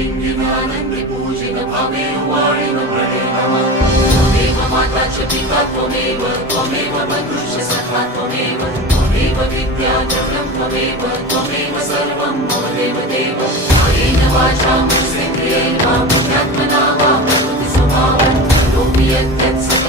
लिंगिनानन्दे पूजित भावे वाणिन प्रणे नमः त्वमेव माता च पिता त्वमेव बन्धुश्च सखा त्वमेव विद्या च त्वमेव सर्वं मम देवदेव कायेन वाचा मनसेन्द्रियेण वा बुद्ध्यात्मना वा प्रकृतिस्वभावात् करोमि यत्